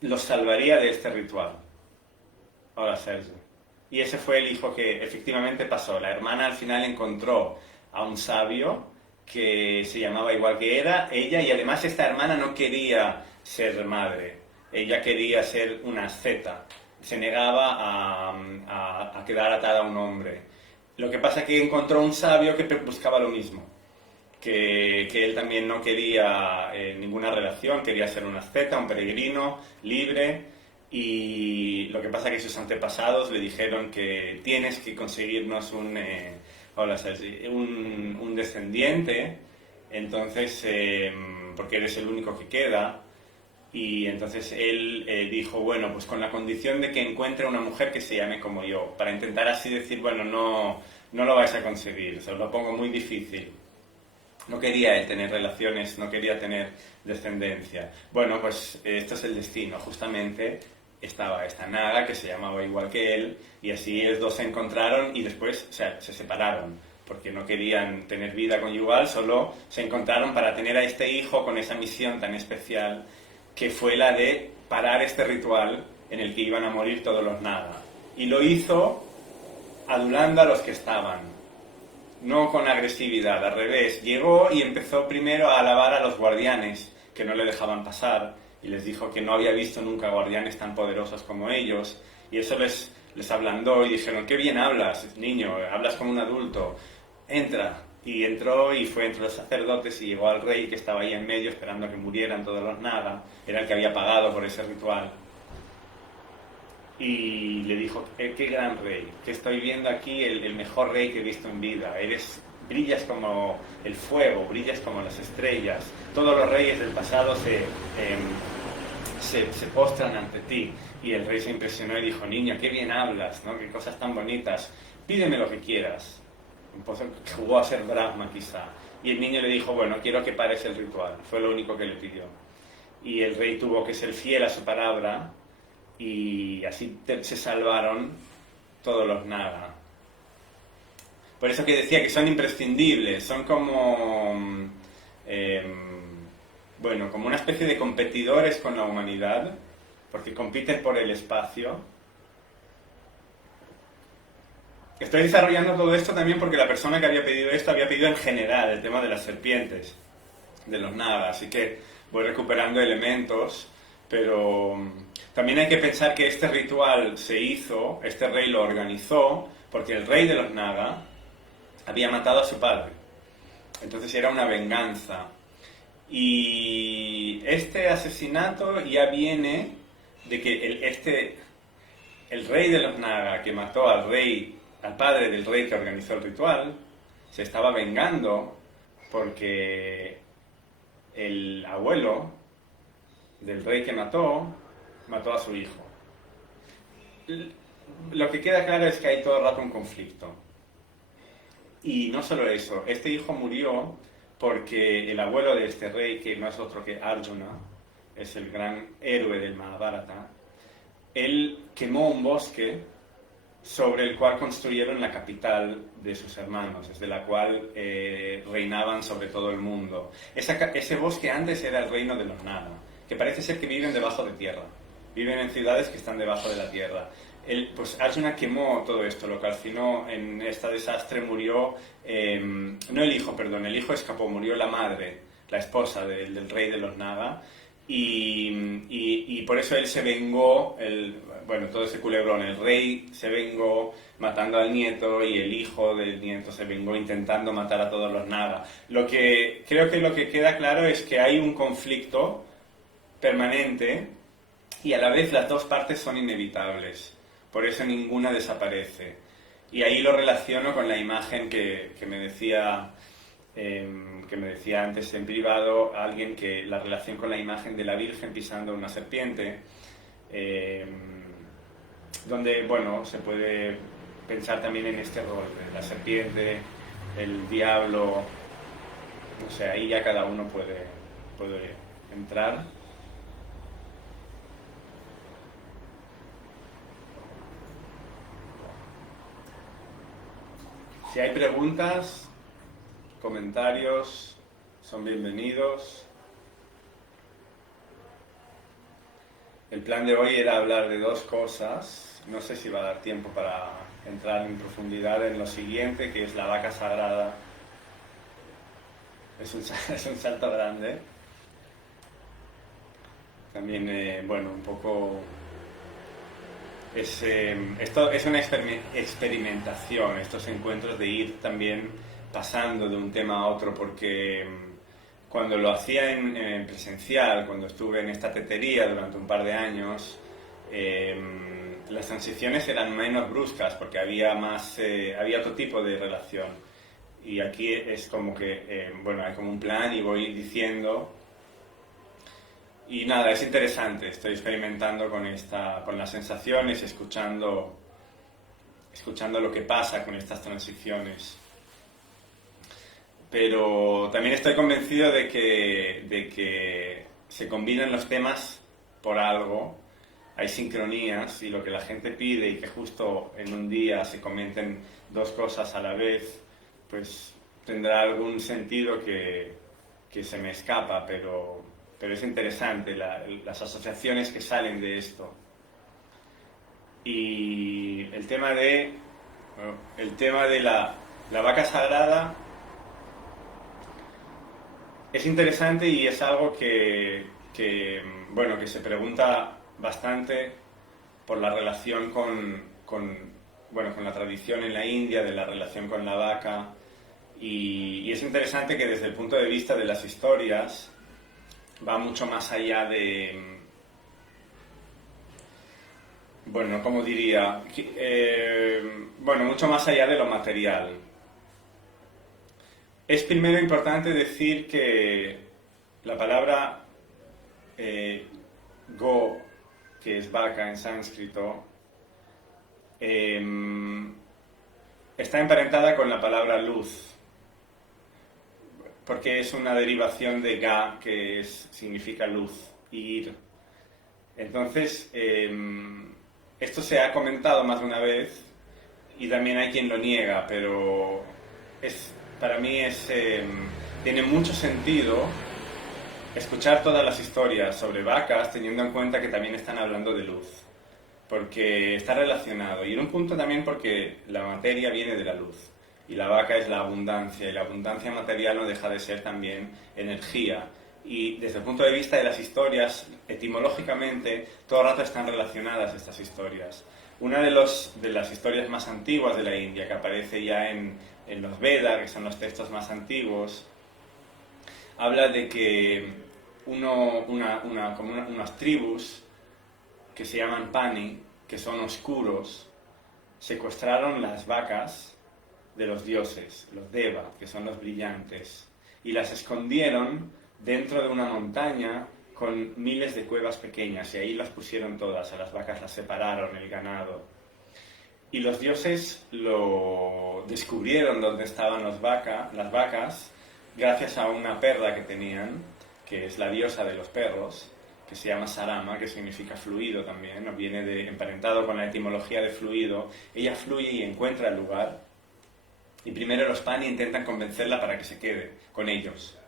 los salvaría de este ritual. Hola, Sergio. Y ese fue el hijo que efectivamente pasó. La hermana al final encontró a un sabio que se llamaba igual que era ella, y además esta hermana no quería ser madre, ella quería ser una asceta, se negaba a quedar atada a un hombre. Lo que pasa es que encontró un sabio que buscaba lo mismo, que él también no quería ninguna relación, quería ser una asceta, un peregrino, libre, y lo que pasa es que sus antepasados le dijeron que tienes que conseguirnos un descendiente, entonces, porque eres el único que queda. Y entonces él dijo, bueno, pues con la condición de que encuentre una mujer que se llame como yo, para intentar así decir, bueno, no lo vais a conseguir, os lo pongo muy difícil. No quería él tener relaciones, no quería tener descendencia. Bueno, pues esto es el destino. Justamente estaba esta Naga que se llamaba igual que él, y así los dos se encontraron y después se separaron, porque no querían tener vida conyugal, solo se encontraron para tener a este hijo con esa misión tan especial, que fue la de parar este ritual en el que iban a morir todos los Naga. Y lo hizo adulando a los que estaban, no con agresividad, al revés. Llegó y empezó primero a alabar a los guardianes, que no le dejaban pasar, y les dijo que no había visto nunca guardianes tan poderosos como ellos, y eso les ablandó, y dijeron, qué bien hablas, niño, hablas como un adulto, entra. Y entró y fue entre los sacerdotes y llegó al rey, que estaba ahí en medio esperando a que murieran todos los Naga, era el que había pagado por ese ritual. Y le dijo, qué gran rey, que estoy viendo aquí el mejor rey que he visto en vida, brillas como el fuego, brillas como las estrellas, todos los reyes del pasado se postran ante ti. Y el rey se impresionó y dijo, niño, qué bien hablas, ¿no? Qué cosas tan bonitas, pídeme lo que quieras. Jugó a ser Brahma quizá, y el niño le dijo, bueno, quiero que pares el ritual, fue lo único que le pidió. Y el rey tuvo que ser fiel a su palabra, y así se salvaron todos los Naga. Por eso que decía que son imprescindibles, son como como una especie de competidores con la humanidad, porque compiten por el espacio. Estoy desarrollando todo esto también porque la persona que había pedido esto había pedido en general el tema de las serpientes, de los Naga, así que voy recuperando elementos, pero también hay que pensar que este ritual se hizo, este rey lo organizó, porque el rey de los Naga había matado a su padre, entonces era una venganza. Y este asesinato ya viene de que el rey de los Naga, que mató al padre del rey que organizó el ritual, se estaba vengando porque el abuelo del rey que mató a su hijo. Lo que queda claro es que hay todo el rato un conflicto. Y no solo eso, este hijo murió porque el abuelo de este rey, que no es otro que Arjuna, es el gran héroe del Mahabharata, él quemó un bosque sobre el cual construyeron la capital de sus hermanos, desde la cual reinaban sobre todo el mundo. Ese bosque antes era el reino de los Naga, que parece ser que viven debajo de tierra, viven en ciudades que están debajo de la tierra. Pues Arjuna quemó todo esto, lo calcinó en este desastre, murió, no el hijo, perdón, el hijo escapó, murió la madre, la esposa del rey de los Naga, y por eso él se vengó, bueno, todo ese culebrón, el rey se vengó matando al nieto y el hijo del nieto se vengó intentando matar a todos los Naga. Creo que lo que queda claro es que hay un conflicto permanente y a la vez las dos partes son inevitables, por eso ninguna desaparece. Y ahí lo relaciono con la imagen que me decía antes en privado alguien, que la relación con la imagen de la Virgen pisando una serpiente, donde, bueno, se puede pensar también en este rol de la serpiente, el diablo, no sé, ahí ya cada uno puede entrar. Si hay preguntas, comentarios, son bienvenidos. El plan de hoy era hablar de dos cosas. No sé si va a dar tiempo para entrar en profundidad en lo siguiente, que es la vaca sagrada. Es un salto grande. También, bueno, un poco... esto es una experimentación, estos encuentros de ir también pasando de un tema a otro, porque cuando lo hacía en presencial, cuando estuve en esta tetería durante un par de años, las transiciones eran menos bruscas porque había otro tipo de relación. Y aquí es como que, bueno, hay como un plan y voy diciendo. Y nada, es interesante, estoy experimentando con las sensaciones, escuchando lo que pasa con estas transiciones. Pero también estoy convencido de que se combinan los temas por algo, hay sincronías, y lo que la gente pide y que justo en un día se comenten dos cosas a la vez, pues tendrá algún sentido que se me escapa, pero es interesante las asociaciones que salen de esto. Y el tema de la vaca sagrada es interesante y es algo que se pregunta bastante por la relación con la tradición en la India, de la relación con la vaca, y es interesante que desde el punto de vista de las historias va mucho más allá de, ¿cómo diría? Mucho más allá de lo material. Es primero importante decir que la palabra go, que es vaca en sánscrito, está emparentada con la palabra luz, porque es una derivación de ga, que significa luz, ir. Entonces, esto se ha comentado más de una vez y también hay quien lo niega, pero para mí tiene mucho sentido escuchar todas las historias sobre vacas, teniendo en cuenta que también están hablando de luz, porque está relacionado, y en un punto también porque la materia viene de la luz, y la vaca es la abundancia, y la abundancia material no deja de ser también energía, y desde el punto de vista de las historias, etimológicamente, todo el rato están relacionadas estas historias. Una de las historias más antiguas de la India, que aparece ya en los Vedas, que son los textos más antiguos, habla de que unas tribus que se llaman Pani, que son oscuros, secuestraron las vacas de los dioses, los Deva, que son los brillantes, y las escondieron dentro de una montaña con miles de cuevas pequeñas, y ahí las pusieron todas, a las vacas las separaron, el ganado. Y los dioses lo descubrieron dónde estaban las vacas, gracias a una perra que tenían, que es la diosa de los perros, que se llama Sarama, que significa fluido también, ¿no? Viene emparentado con la etimología de fluido. Ella fluye y encuentra el lugar, y primero los Pani intentan convencerla para que se quede con ellos.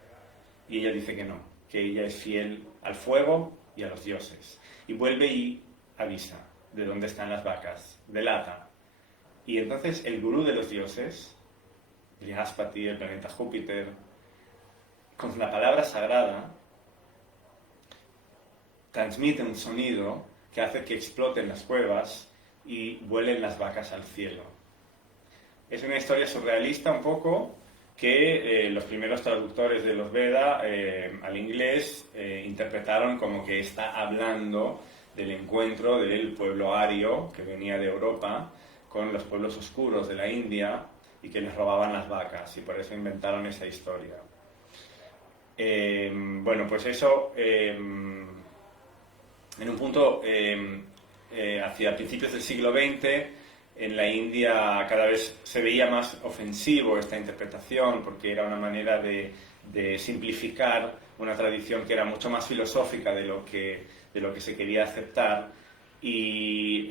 Y ella dice que no, que ella es fiel al fuego y a los dioses. Y vuelve y avisa de dónde están las vacas, delata. Y entonces el gurú de los dioses, Brihaspati, el planeta Júpiter, con la palabra sagrada, transmite un sonido que hace que exploten las cuevas y vuelen las vacas al cielo. Es una historia surrealista un poco que los primeros traductores de los Veda al inglés interpretaron como que está hablando del encuentro del pueblo ario que venía de Europa con los pueblos oscuros de la India y que les robaban las vacas, y por eso inventaron esa historia. Bueno, pues eso, en un punto, hacia principios del siglo XX, en la India cada vez se veía más ofensivo esta interpretación, porque era una manera de simplificar una tradición que era mucho más filosófica de lo que se quería aceptar, y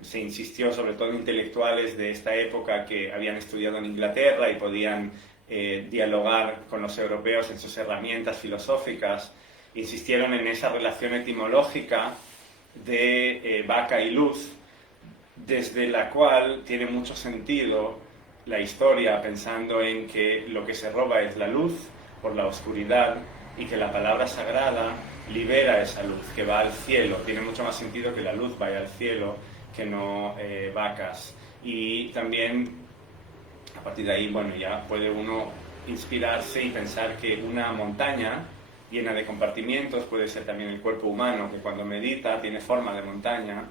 se insistió, sobre todo intelectuales de esta época que habían estudiado en Inglaterra y podían dialogar con los europeos en sus herramientas filosóficas, insistieron en esa relación etimológica de vaca y luz, desde la cual tiene mucho sentido la historia, pensando en que lo que se roba es la luz por la oscuridad, y que la palabra sagrada libera esa luz, que va al cielo. Tiene mucho más sentido que la luz vaya al cielo que no vacas. Y también, a partir de ahí, bueno, ya puede uno inspirarse y pensar que una montaña llena de compartimientos puede ser también el cuerpo humano, que cuando medita tiene forma de montaña,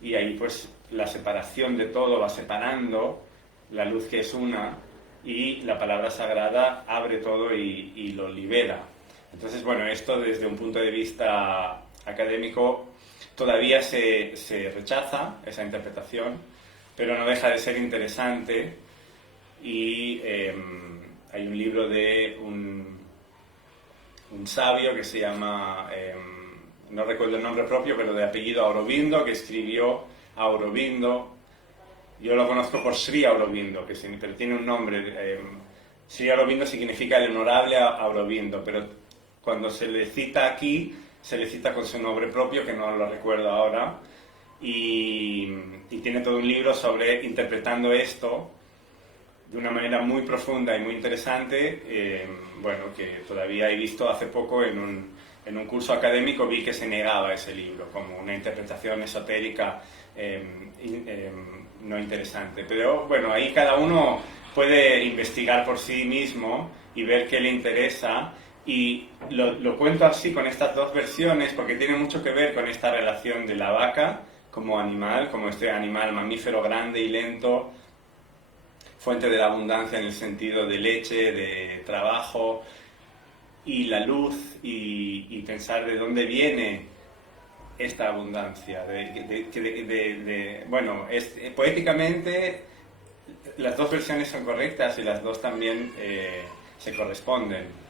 y ahí pues la separación de todo va separando la luz, que es una, y la palabra sagrada abre todo y lo libera. Entonces, bueno, esto desde un punto de vista académico todavía se rechaza esa interpretación, pero no deja de ser interesante. Y hay un libro de un sabio que se llama, no recuerdo el nombre propio, pero de apellido Aurobindo, que escribió Aurobindo. Yo lo conozco por Sri Aurobindo, pero tiene un nombre. Sri Aurobindo significa el honorable Aurobindo, pero cuando se le cita aquí, se le cita con su nombre propio, que no lo recuerdo ahora, y tiene todo un libro sobre interpretando esto de una manera muy profunda y muy interesante, bueno, que todavía he visto hace poco en un curso académico, vi que se negaba ese libro como una interpretación esotérica no interesante. Pero bueno, ahí cada uno puede investigar por sí mismo y ver qué le interesa, y lo cuento así con estas dos versiones porque tiene mucho que ver con esta relación de la vaca como animal, como este animal mamífero grande y lento, fuente de la abundancia en el sentido de leche, de trabajo, y la luz, y pensar de dónde viene esta abundancia. Bueno, poéticamente las dos versiones son correctas y las dos también se corresponden.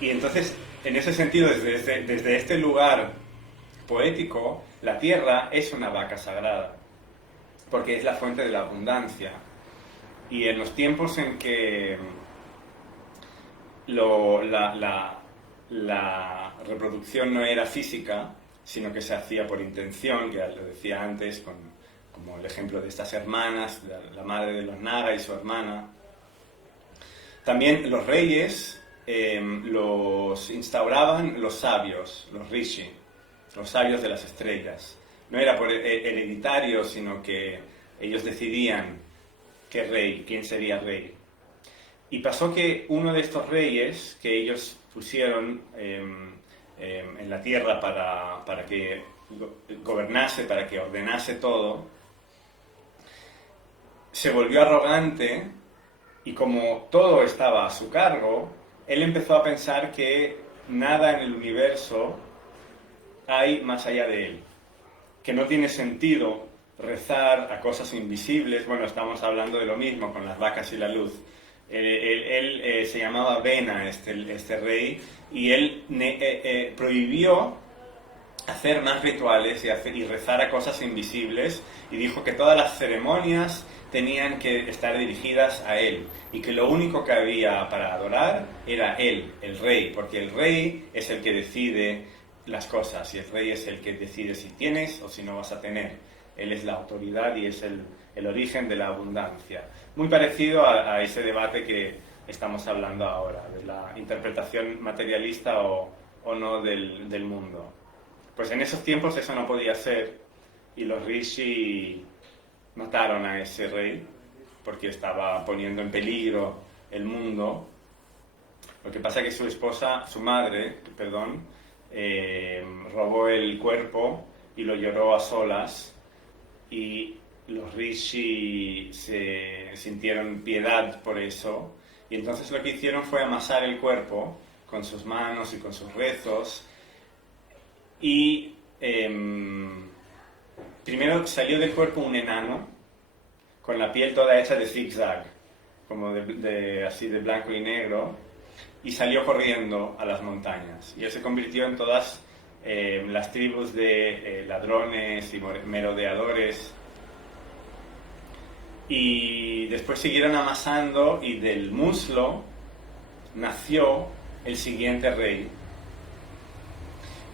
Y entonces, en ese sentido, desde este lugar poético, la tierra es una vaca sagrada, porque es la fuente de la abundancia. Y en los tiempos en que la reproducción no era física, sino que se hacía por intención, que lo decía antes, como el ejemplo de estas hermanas, la madre de los Naga y su hermana. También los reyes los instauraban los sabios, los rishi, los sabios de las estrellas. No era por hereditario, sino que ellos decidían quién sería rey. Y pasó que uno de estos reyes que ellos pusieron en la tierra para que gobernase, para que ordenase todo, se volvió arrogante Y como todo estaba a su cargo, él empezó a pensar que nada en el universo hay más allá de él, que no tiene sentido rezar a cosas invisibles. Bueno, estamos hablando de lo mismo con las vacas y la luz. Él se llamaba Bena, este rey, y él prohibió hacer más rituales y rezar a cosas invisibles, y dijo que todas las ceremonias tenían que estar dirigidas a él y que lo único que había para adorar era él, el rey, porque el rey es el que decide las cosas y el rey es el que decide si tienes o si no vas a tener. Él es la autoridad y es el origen de la abundancia. Muy parecido a ese debate que estamos hablando ahora, de la interpretación materialista o no del mundo. Pues en esos tiempos eso no podía ser y los rishi mataron a ese rey porque estaba poniendo en peligro el mundo. Lo que pasa es que su madre, robó el cuerpo y lo lloró a solas, y los rishi se sintieron piedad por eso, y entonces lo que hicieron fue amasar el cuerpo con sus manos y con sus rezos, y primero salió del cuerpo un enano con la piel toda hecha de zigzag, como así de blanco y negro, y salió corriendo a las montañas. Y él se convirtió en todas las tribus de ladrones y merodeadores. Y después siguieron amasando, y del muslo nació el siguiente rey.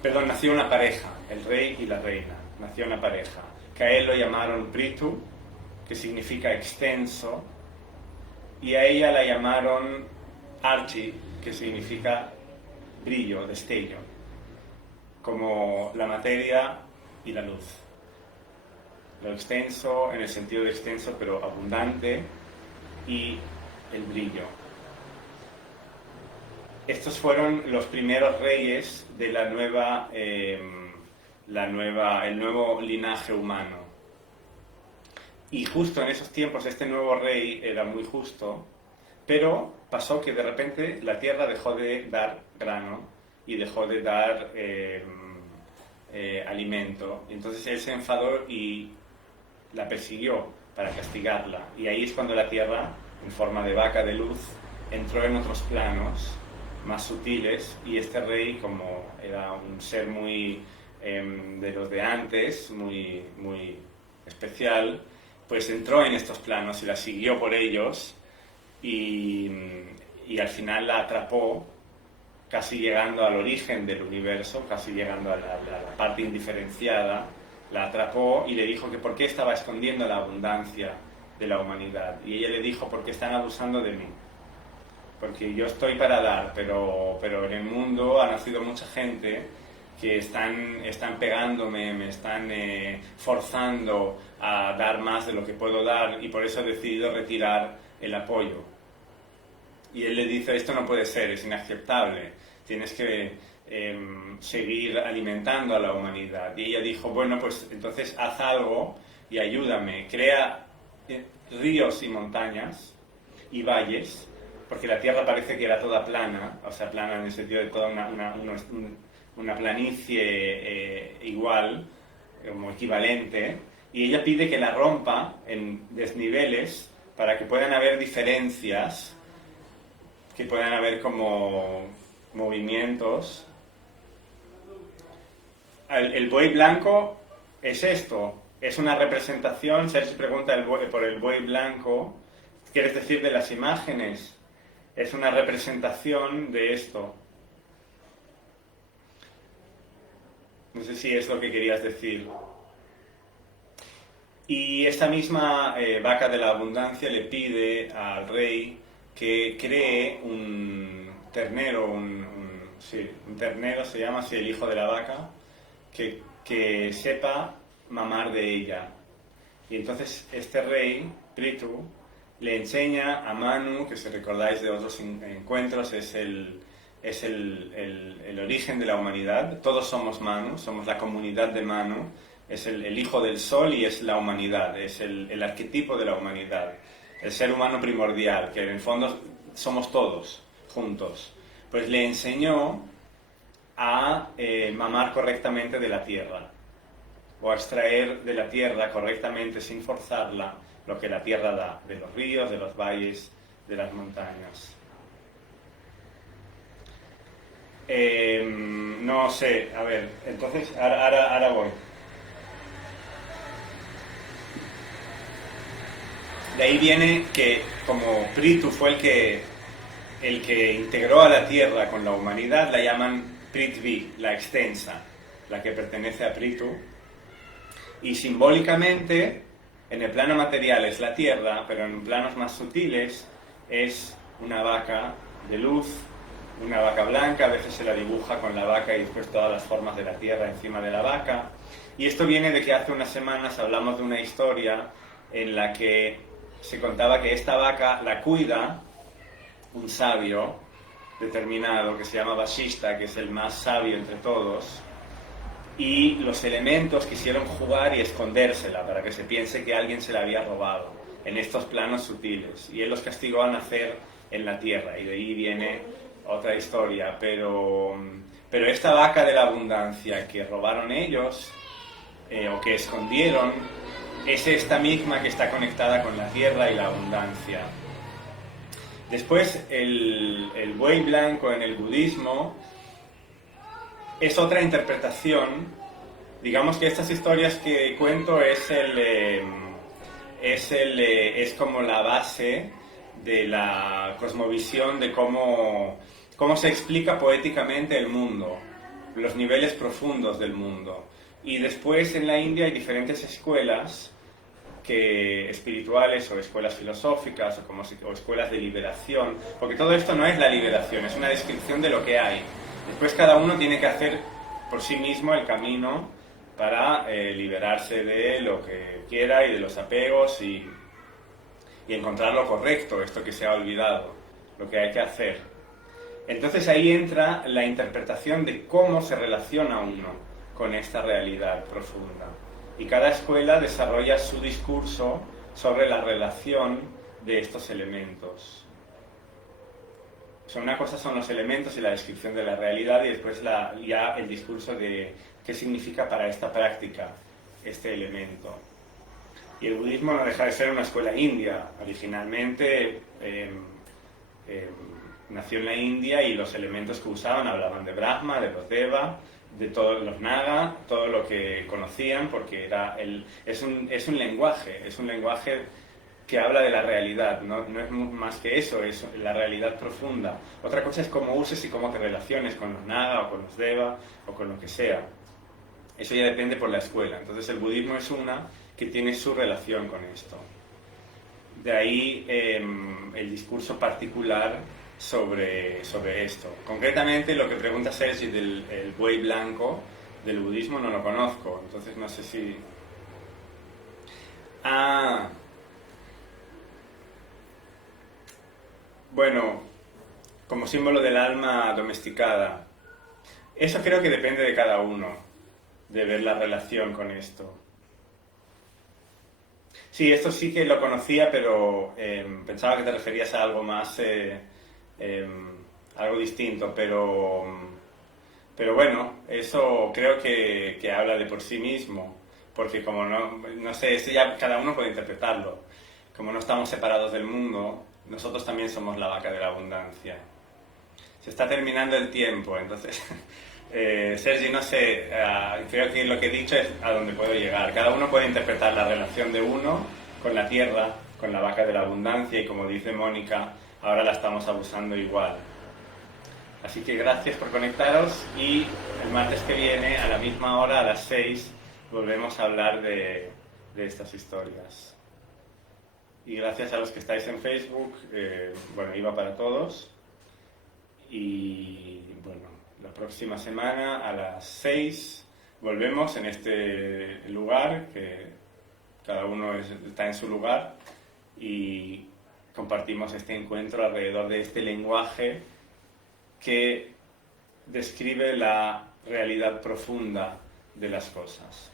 Perdón, nació una pareja, el rey y la reina. Nació una pareja, que a él lo llamaron Prithu, que significa extenso, y a ella la llamaron Archi, que significa brillo, destello, como la materia y la luz. Lo extenso en el sentido de extenso, pero abundante, y el brillo. Estos fueron los primeros reyes de el nuevo linaje humano. Y justo en esos tiempos este nuevo rey era muy justo, pero pasó que de repente la tierra dejó de dar grano y dejó de dar alimento. Entonces él se enfadó y la persiguió para castigarla. Y ahí es cuando la tierra, en forma de vaca de luz, entró en otros planos más sutiles, y este rey, como era un ser muy de los de antes, muy, muy especial, pues entró en estos planos y la siguió por ellos, y al final la atrapó, casi llegando al origen del universo, casi llegando a la parte indiferenciada. La atrapó y le dijo que por qué estaba escondiendo la abundancia de la humanidad. Y ella le dijo: porque están abusando de mí. Porque yo estoy para dar, pero en el mundo ha nacido mucha gente que están pegándome, me están forzando a dar más de lo que puedo dar, y por eso he decidido retirar el apoyo. Y él le dice: esto no puede ser, es inaceptable, tienes que seguir alimentando a la humanidad. Y ella dijo: bueno, pues entonces haz algo y ayúdame, crea ríos y montañas y valles, porque la tierra parece que era toda plana, o sea, plana en el sentido de toda una planicie igual, como equivalente, y ella pide que la rompa en desniveles para que puedan haber diferencias, que puedan haber como movimientos. El buey blanco es esto, es una representación. Sergio pregunta por el buey blanco, ¿quieres decir de las imágenes? Es una representación de esto. No sé si es lo que querías decir. Y esta misma vaca de la abundancia le pide al rey que cree un ternero, un ternero se llama así, el hijo de la vaca, que sepa mamar de ella. Y entonces este rey, Prithu, le enseña a Manu, que si recordáis de otros encuentros, es el origen de la humanidad. Todos somos Manu, somos la comunidad de Manu. Es el hijo del sol y es la humanidad, es el arquetipo de la humanidad. el ser humano primordial, que en el fondo somos todos juntos, pues le enseñó a mamar correctamente de la tierra, o a extraer de la tierra correctamente, sin forzarla, lo que la tierra da, de los ríos, de los valles, de las montañas. No sé, a ver, entonces, ahora voy. De ahí viene que, como Prithu fue el que integró a la tierra con la humanidad, la llaman Prithvi, la extensa, la que pertenece a Prithu. Y simbólicamente, en el plano material es la tierra, pero en planos más sutiles es una vaca de luz, una vaca blanca, a veces se la dibuja con la vaca y después todas las formas de la tierra encima de la vaca. Y esto viene de que hace unas semanas hablamos de una historia en la que se contaba que esta vaca la cuida un sabio determinado que se llama Vasishta, que es el más sabio entre todos, y los elementos quisieron jugar y escondérsela para que se piense que alguien se la había robado en estos planos sutiles, y él los castigó a nacer en la tierra, y de ahí viene otra historia. Pero esta vaca de la abundancia que robaron ellos, o que escondieron, es esta misma que está conectada con la tierra y la abundancia. Después, el buey blanco en el budismo es otra interpretación. Digamos que estas historias que cuento es como la base de la cosmovisión de cómo se explica poéticamente el mundo, los niveles profundos del mundo. Y después en la India hay diferentes escuelas espirituales o escuelas filosóficas o escuelas de liberación, porque todo esto no es la liberación, es una descripción de lo que hay. Después cada uno tiene que hacer por sí mismo el camino para liberarse de lo que quiera y de los apegos y encontrar lo correcto, esto que se ha olvidado, lo que hay que hacer. Entonces ahí entra la interpretación de cómo se relaciona uno con esta realidad profunda. Y cada escuela desarrolla su discurso sobre la relación de estos elementos. O sea, una cosa son los elementos y la descripción de la realidad, y después ya el discurso de qué significa para esta práctica este elemento. Y el budismo no deja de ser una escuela india. Originalmente nació en la India, y los elementos que usaban hablaban de Brahma, de los Deva, de todos los Naga, todo lo que conocían, porque es un lenguaje que habla de la realidad, no es más que eso, es la realidad profunda. Otra cosa es cómo uses y cómo te relaciones con los Naga o con los Deva o con lo que sea. Eso ya depende por la escuela. Entonces el budismo es una que tiene su relación con esto. De ahí el discurso particular sobre esto. Concretamente lo que pregunta Sergi del buey blanco del budismo no lo conozco, entonces no sé si... Bueno, como símbolo del alma domesticada. Eso creo que depende de cada uno, de ver la relación con esto. Sí, esto sí que lo conocía, pero pensaba que te referías a algo más... algo distinto, pero bueno, eso creo que habla de por sí mismo, porque como no sé, eso ya cada uno puede interpretarlo. Como no estamos separados del mundo, nosotros también somos la vaca de la abundancia. Se está terminando el tiempo, entonces Sergi, no sé, creo que lo que he dicho es a donde puedo llegar. Cada uno puede interpretar la relación de uno con la tierra, con la vaca de la abundancia, y como dice Mónica, ahora la estamos abusando igual. Así que gracias por conectaros, y el martes que viene, a la misma hora, a las 6, volvemos a hablar de estas historias. Y gracias a los que estáis en Facebook, bueno, iba para todos. Y bueno, la próxima semana a las 6 volvemos en este lugar, que cada uno está en su lugar, y compartimos este encuentro alrededor de este lenguaje que describe la realidad profunda de las cosas.